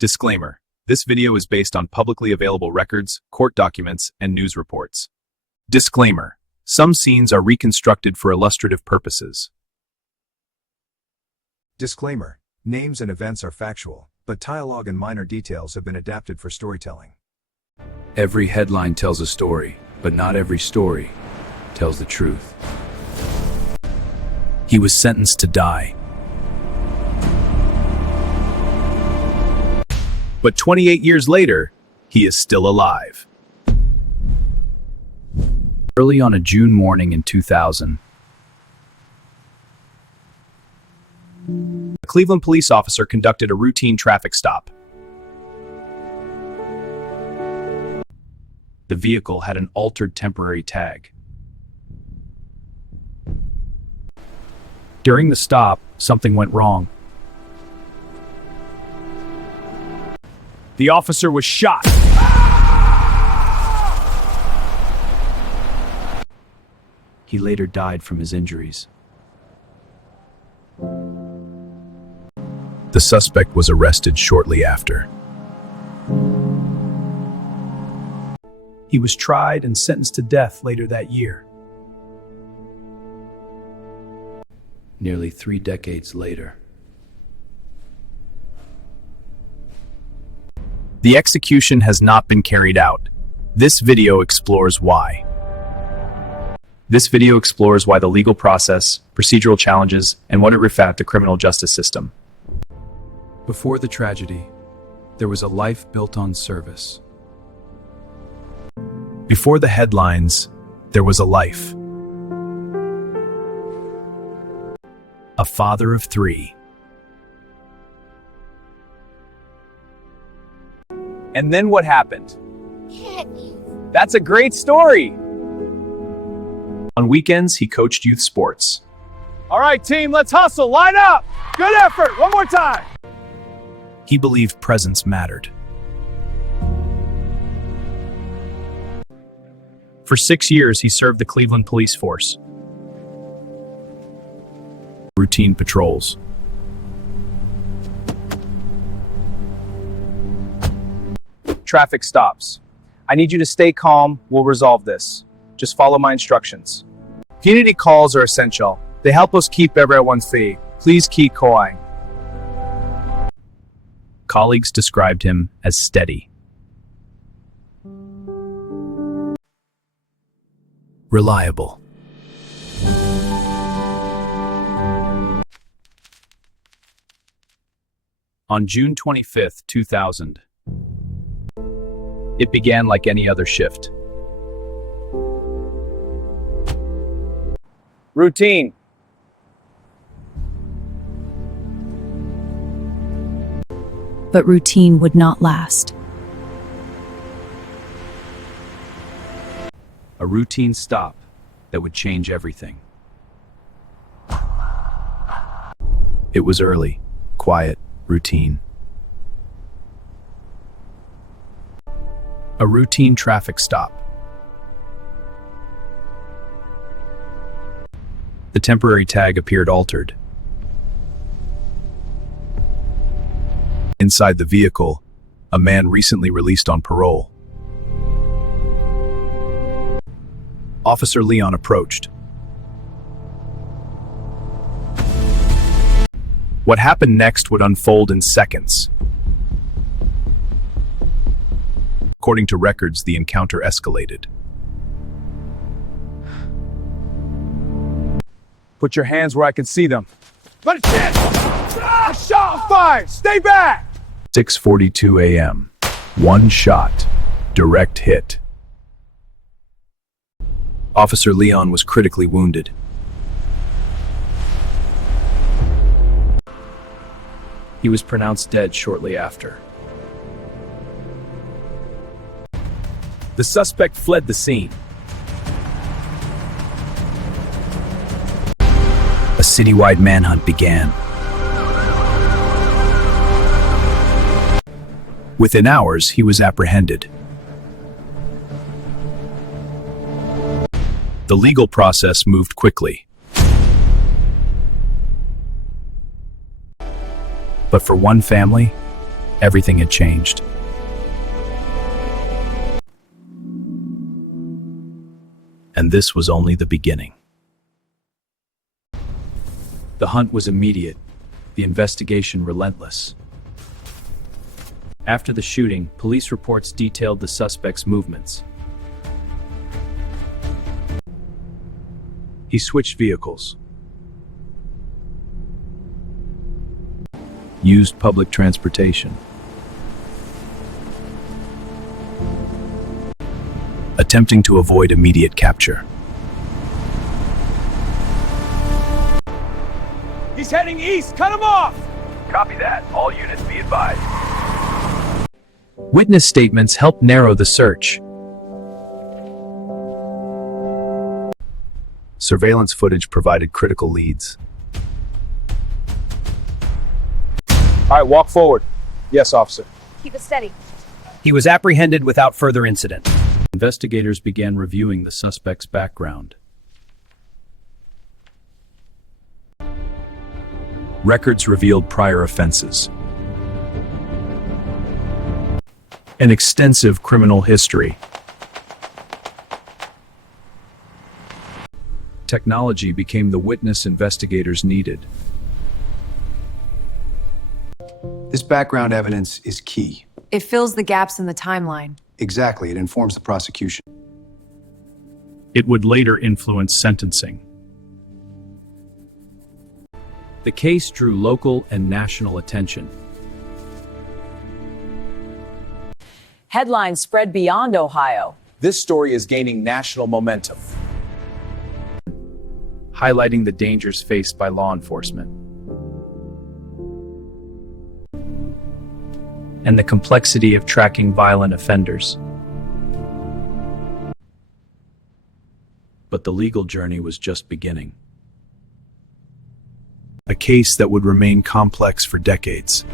Disclaimer: this video is based on publicly available records, court documents, and news reports. Disclaimer: some scenes are reconstructed for illustrative purposes. Disclaimer: names and events are factual, but dialogue and minor details have been adapted for storytelling. Every headline tells a story, but not every story tells the truth. He was sentenced to die. But 28 years later, he is still alive. Early on a June morning in 2000, A Cleveland police officer conducted a routine traffic stop. The vehicle had an altered temporary tag. During the stop, something went wrong. The officer was shot. he later died from his injuries. The suspect was arrested shortly after. He was tried and sentenced to death later that year. Nearly 3 decades later, The execution has not been carried out. This video explores why. This video explores why the legal process, procedural challenges, and what it reflects the criminal justice system. before the tragedy, there was a life built on service. Before the headlines, there was a life. A father of 3. And then what happened? That's a great story! On weekends, he coached youth sports. All right, team, let's hustle. Line up. Good effort. One more time. He believed presence mattered. For 6 years, he served the Cleveland police force. Routine patrols. Traffic stops. I need you to stay calm. We'll resolve this. Just follow my instructions. Community calls are essential. They help us keep everyone safe. Please keep calling. Colleagues described him as steady. Reliable. On June 25, 2000, it began like any other shift. Routine. But routine would not last. A routine stop that would change everything. It was early, quiet, routine. A routine traffic stop. The temporary tag appeared altered. Inside the vehicle, a man recently released on parole. Officer Leon approached. What happened next would unfold in seconds. According to records, the encounter escalated. Put your hands where I can see them. Let it hit! Shot fired! Stay back! 6:42 a.m. One shot. Direct hit. Officer Leon was critically wounded. He was pronounced dead shortly after. The suspect fled the scene. A citywide manhunt began. Within hours, he was apprehended. The legal process moved quickly. But for one family, everything had changed. And this was only the beginning. The hunt was immediate, the investigation relentless. After the shooting, police reports detailed the suspect's movements. He switched vehicles, used public transportation, attempting to avoid immediate capture. He's heading east! Cut him off! Copy that. All units be advised. Witness statements helped narrow the search. Surveillance footage provided critical leads. All right, walk forward. Yes, officer. Keep it steady. He was apprehended without further incident. Investigators began reviewing the suspect's background. Records revealed prior offenses, an extensive criminal history. Technology became the witness investigators needed. This background evidence is key. It fills the gaps in the timeline. Exactly, it informs the prosecution. It would later influence sentencing. The case drew local and national attention. Headlines spread beyond Ohio. This story is gaining national momentum, Highlighting the dangers faced by law enforcement and the complexity of tracking violent offenders. But the legal journey was just beginning. A case that would remain complex for decades.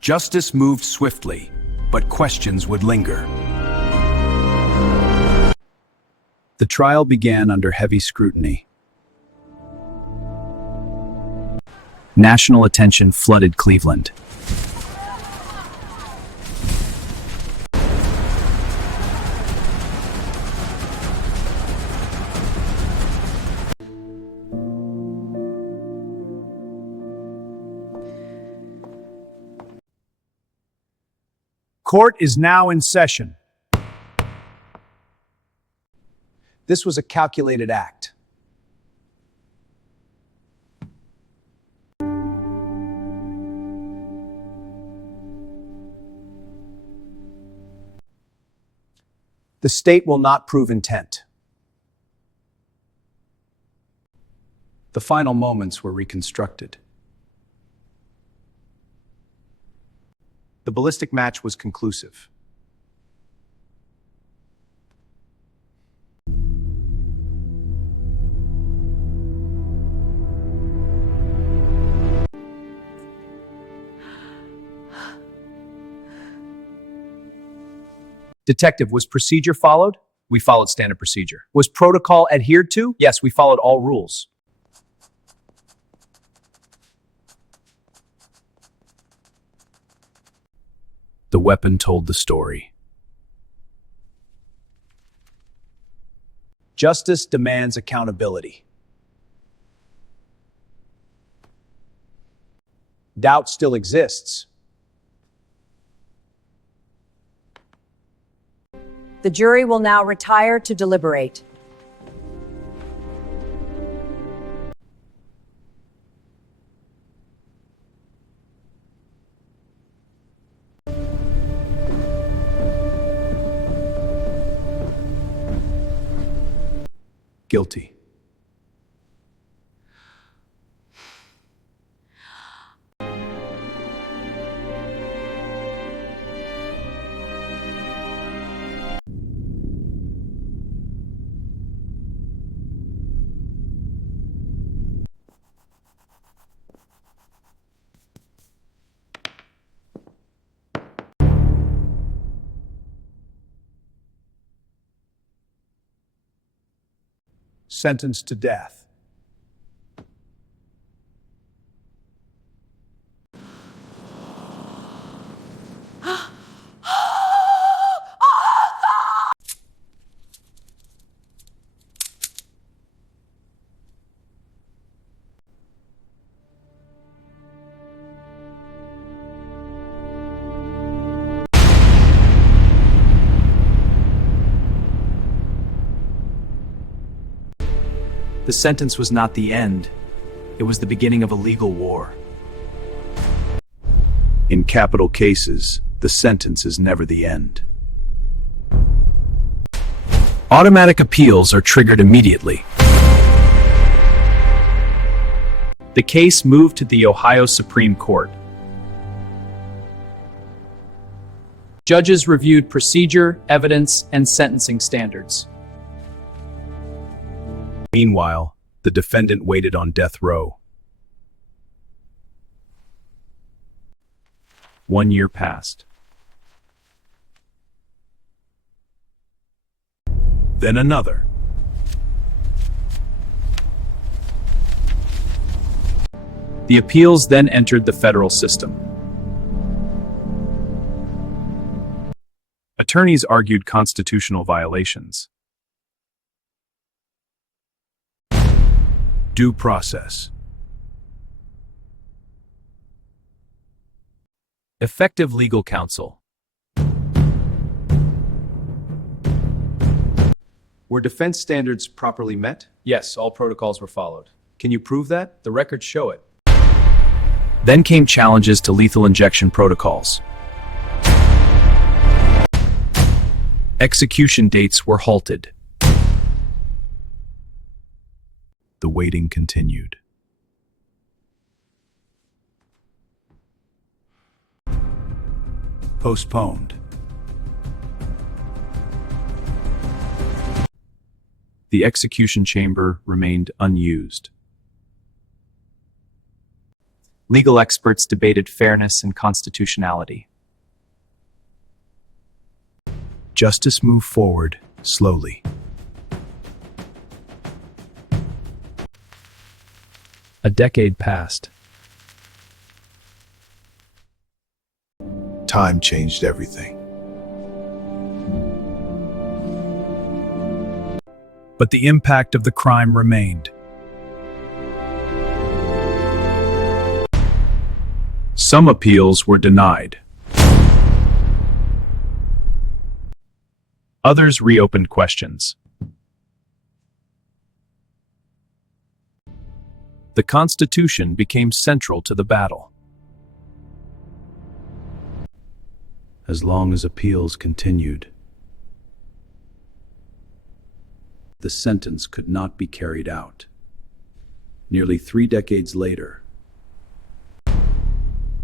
Justice moved swiftly, but questions would linger. The trial began under heavy scrutiny. National attention flooded Cleveland. Court is now in session. This was a calculated act. The state will not prove intent. The final moments were reconstructed. The ballistic match was conclusive. Detective, was procedure followed? We followed standard procedure. Was protocol adhered to? Yes, we followed all rules. The weapon told the story. Justice demands accountability. Doubt still exists. The jury will now retire to deliberate. Guilty. Sentenced to death. The sentence was not the end. It was the beginning of a legal war. In capital cases, the sentence is never the end. Automatic appeals are triggered immediately. The case moved to the Ohio Supreme Court. Judges reviewed procedure, evidence, and sentencing standards. Meanwhile, the defendant waited on death row. 1 year passed. Then another. The appeals then entered the federal system. Attorneys argued constitutional violations. Due process. Effective legal counsel. Were defense standards properly met? Yes, all protocols were followed. Can you prove that? The records show it. Then came challenges to lethal injection protocols. Execution dates were halted. The waiting continued. Postponed. The execution chamber remained unused. Legal experts debated fairness and constitutionality. Justice moved forward slowly. A decade passed. Time changed everything. But the impact of the crime remained. Some appeals were denied. Others reopened questions. The Constitution became central to the battle. As long as appeals continued, the sentence could not be carried out. Nearly 3 decades later,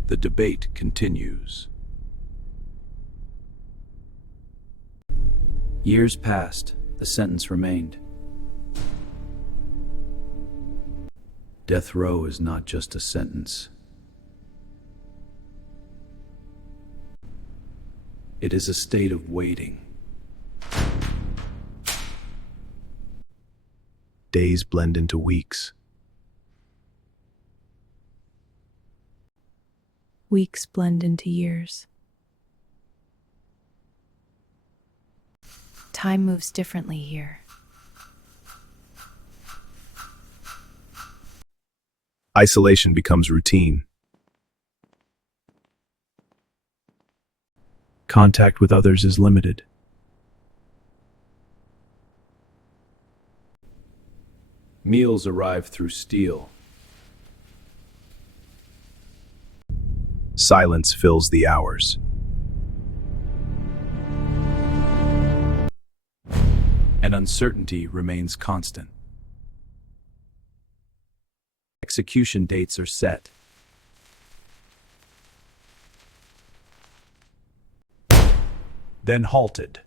the debate continues. Years passed, the sentence remained. Death row is not just a sentence. It is a state of waiting. Days blend into weeks. Weeks blend into years. Time moves differently here. Isolation becomes routine. Contact with others is limited. Meals arrive through steel. Silence fills the hours. And uncertainty remains constant. Execution dates are set. Then halted.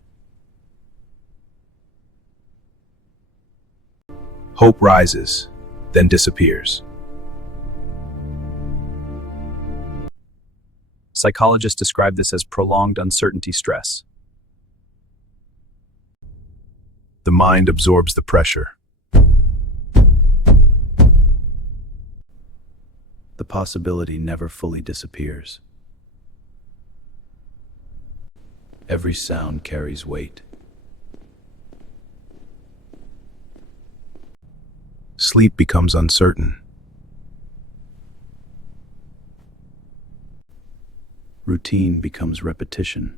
Hope rises, then disappears. Psychologists describe this as prolonged uncertainty stress. The mind absorbs the pressure. The possibility never fully disappears. Every sound carries weight. Sleep becomes uncertain. Routine becomes repetition.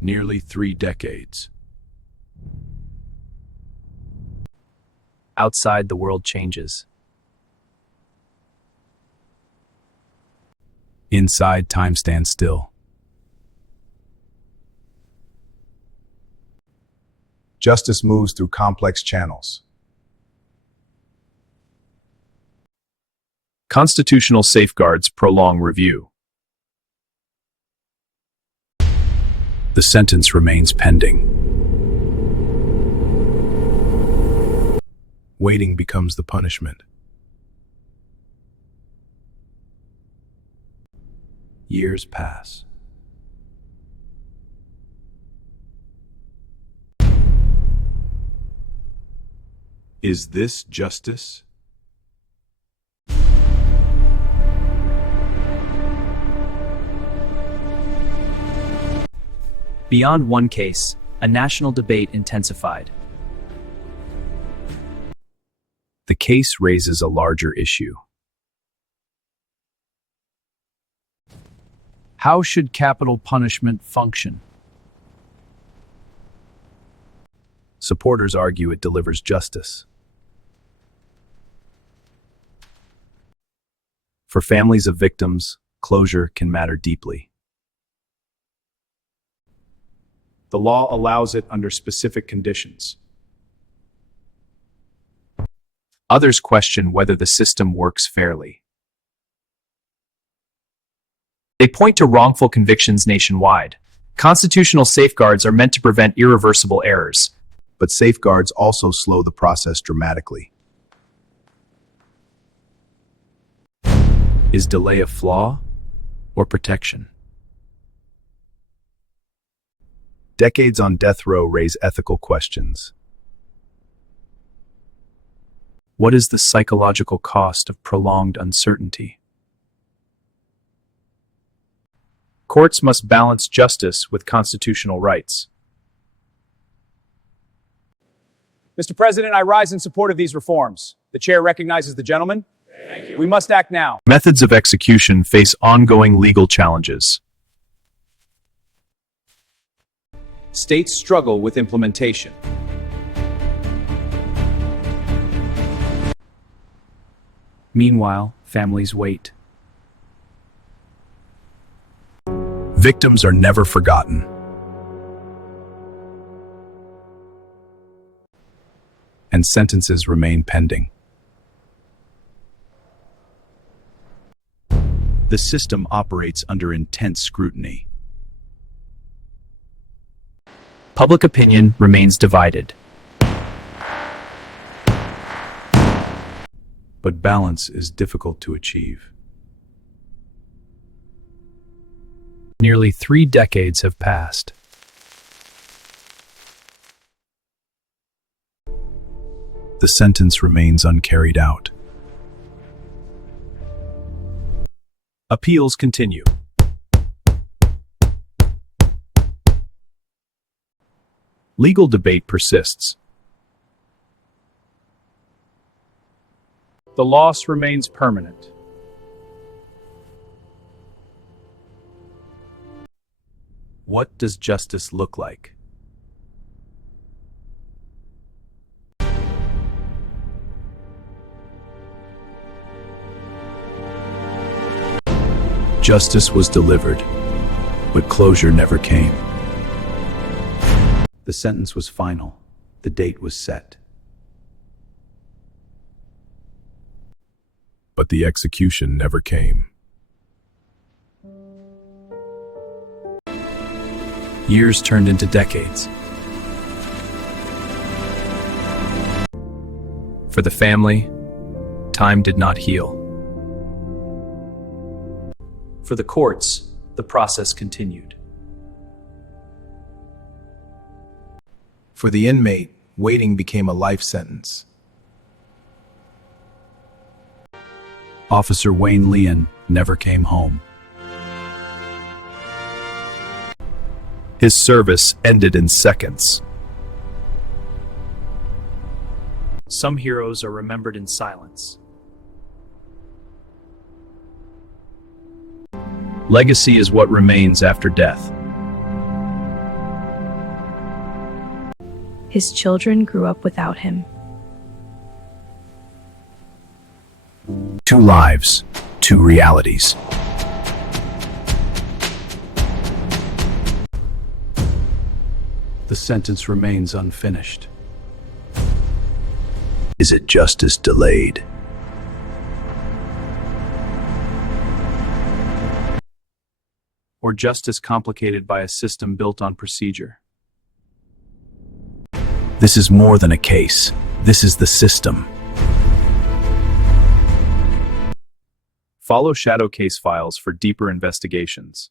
Nearly 3 decades. Outside, the world changes. Inside, time stands still. Justice moves through complex channels. Constitutional safeguards prolong review. The sentence remains pending. Waiting becomes the punishment. Years pass. Is this justice? Beyond one case, a national debate intensified. The case raises a larger issue. How should capital punishment function? Supporters argue it delivers justice. For families of victims, closure can matter deeply. The law allows it under specific conditions. Others question whether the system works fairly. They point to wrongful convictions nationwide. Constitutional safeguards are meant to prevent irreversible errors. But safeguards also slow the process dramatically. Is delay a flaw or protection? Decades on death row raise ethical questions. What is the psychological cost of prolonged uncertainty? Courts must balance justice with constitutional rights. Mr. President, I rise in support of these reforms. The chair recognizes the gentleman. Thank you. We must act now. Methods of execution face ongoing legal challenges. States struggle with implementation. Meanwhile, families wait. Victims are never forgotten. And sentences remain pending. The system operates under intense scrutiny. Public opinion remains divided. But balance is difficult to achieve. Nearly 3 decades have passed. The sentence remains uncarried out. Appeals continue. Legal debate persists. The loss remains permanent. What does justice look like? Justice was delivered, but closure never came. The sentence was final. The date was set. But the execution never came. Years turned into decades. For the family, time did not heal. For the courts, the process continued. For the inmate, waiting became a life sentence. Officer Wayne Leon never came home. His service ended in seconds. Some heroes are remembered in silence. Legacy is what remains after death. His children grew up without him. Two lives, two realities. The sentence remains unfinished. Is it justice delayed? Or justice complicated by a system built on procedure? This is more than a case. This is the system. Follow Shadow Case Files for deeper investigations.